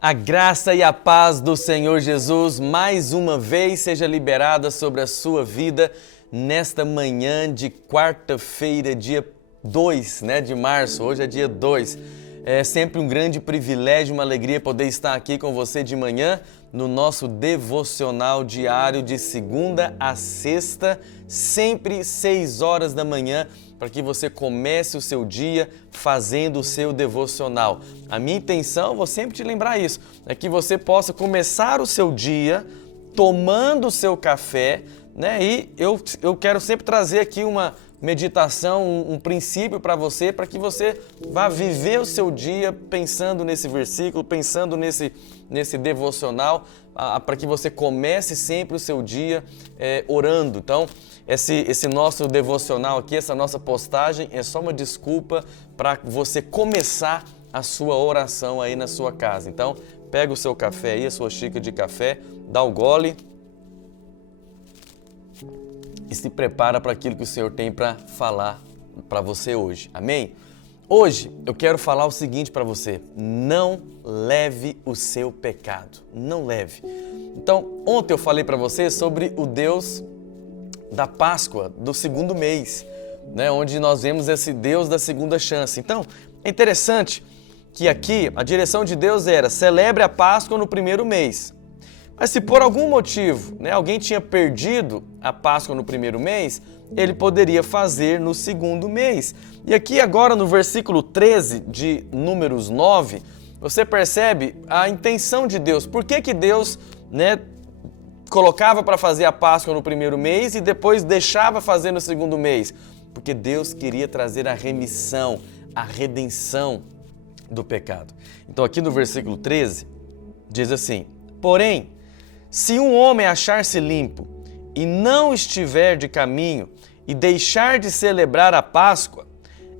A graça e a paz do Senhor Jesus mais uma vez seja liberada sobre a sua vida nesta manhã de quarta-feira, dia 2, de março. Hoje é dia 2. É sempre um grande privilégio, uma alegria poder estar aqui com você de manhã no nosso devocional diário de segunda a sexta, sempre 6 horas da manhã, para que você comece o seu dia fazendo o seu devocional. A minha intenção, vou sempre te lembrar isso, é que você possa começar o seu dia tomando o seu café, E eu quero sempre trazer aqui uma meditação, um princípio para que você vá viver o seu dia pensando nesse versículo, pensando nesse devocional, para que você comece sempre o seu dia orando. Então, esse nosso devocional aqui, essa nossa postagem é só uma desculpa para você começar a sua oração aí na sua casa. Então, pega o seu café aí, a sua xícara de café, dá o gole e se prepara para aquilo que o Senhor tem para falar para você hoje. Amém? Hoje eu quero falar o seguinte para você: não leve o seu pecado. Não leve. Então, ontem eu falei para você sobre o Deus da Páscoa, do segundo mês, onde nós vemos esse Deus da segunda chance. Então, é interessante que aqui a direção de Deus era: celebre a Páscoa no primeiro mês. Mas se por algum motivo alguém tinha perdido a Páscoa no primeiro mês, ele poderia fazer no segundo mês. E aqui agora no versículo 13 de Números 9, você percebe a intenção de Deus. Por que Deus colocava para fazer a Páscoa no primeiro mês e depois deixava fazer no segundo mês? Porque Deus queria trazer a remissão, a redenção do pecado. Então aqui no versículo 13 diz assim: porém, se um homem achar-se limpo e não estiver de caminho e deixar de celebrar a Páscoa,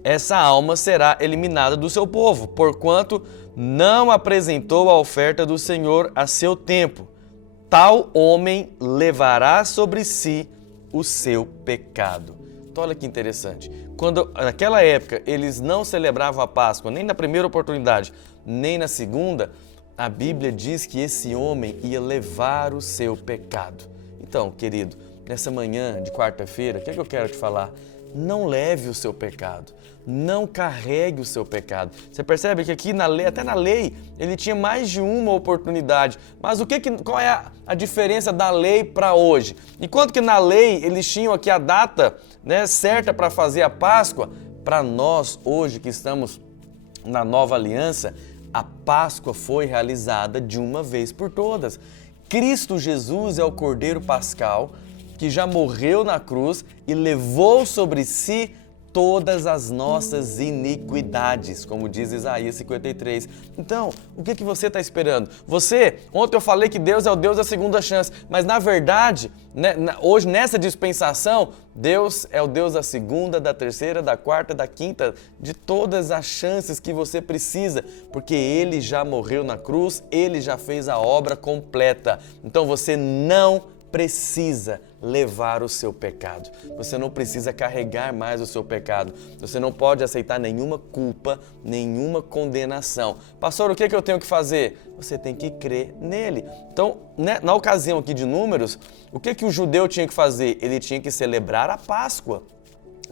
essa alma será eliminada do seu povo, porquanto não apresentou a oferta do Senhor a seu tempo. Tal homem levará sobre si o seu pecado. Então olha que interessante. Quando naquela época eles não celebravam a Páscoa, nem na primeira oportunidade, nem na segunda, a Bíblia diz que esse homem ia levar o seu pecado. Então, querido, nessa manhã de quarta-feira, o que eu quero te falar? Não leve o seu pecado, não carregue o seu pecado. Você percebe que aqui na lei, até na lei, ele tinha mais de uma oportunidade. Mas qual é a diferença da lei para hoje? Enquanto que na lei eles tinham aqui a data certa para fazer a Páscoa, para nós hoje que estamos na nova aliança, a Páscoa foi realizada de uma vez por todas. Cristo Jesus é o Cordeiro Pascal que já morreu na cruz e levou sobre si todas as nossas iniquidades, como diz Isaías 53. Então, o que você está esperando? Ontem eu falei que Deus é o Deus da segunda chance, mas na verdade, hoje nessa dispensação, Deus é o Deus da segunda, da terceira, da quarta, da quinta, de todas as chances que você precisa, porque Ele já morreu na cruz, Ele já fez a obra completa. Então você não precisa levar o seu pecado. Você não precisa carregar mais o seu pecado. Você não pode aceitar nenhuma culpa, nenhuma condenação. Pastor, o que eu tenho que fazer? Você tem que crer nele. Então, na ocasião aqui de Números, o que o judeu tinha que fazer? Ele tinha que celebrar a Páscoa.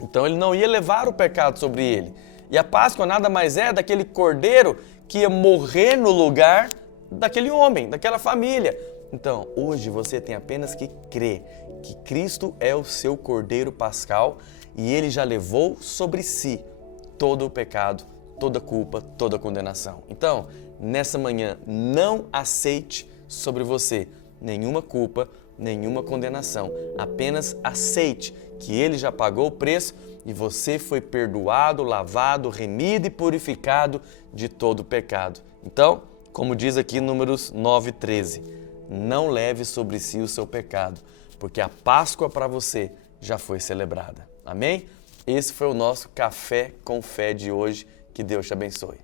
Então, ele não ia levar o pecado sobre ele. E a Páscoa nada mais é daquele cordeiro que ia morrer no lugar daquele homem, daquela família. Então, hoje você tem apenas que crer que Cristo é o seu Cordeiro Pascal e Ele já levou sobre si todo o pecado, toda a culpa, toda a condenação. Então, nessa manhã, não aceite sobre você nenhuma culpa, nenhuma condenação. Apenas aceite que Ele já pagou o preço e você foi perdoado, lavado, remido e purificado de todo o pecado. Então, como diz aqui Números 9:13, não leve sobre si o seu pecado, porque a Páscoa para você já foi celebrada. Amém? Esse foi o nosso Café com Fé de hoje. Que Deus te abençoe.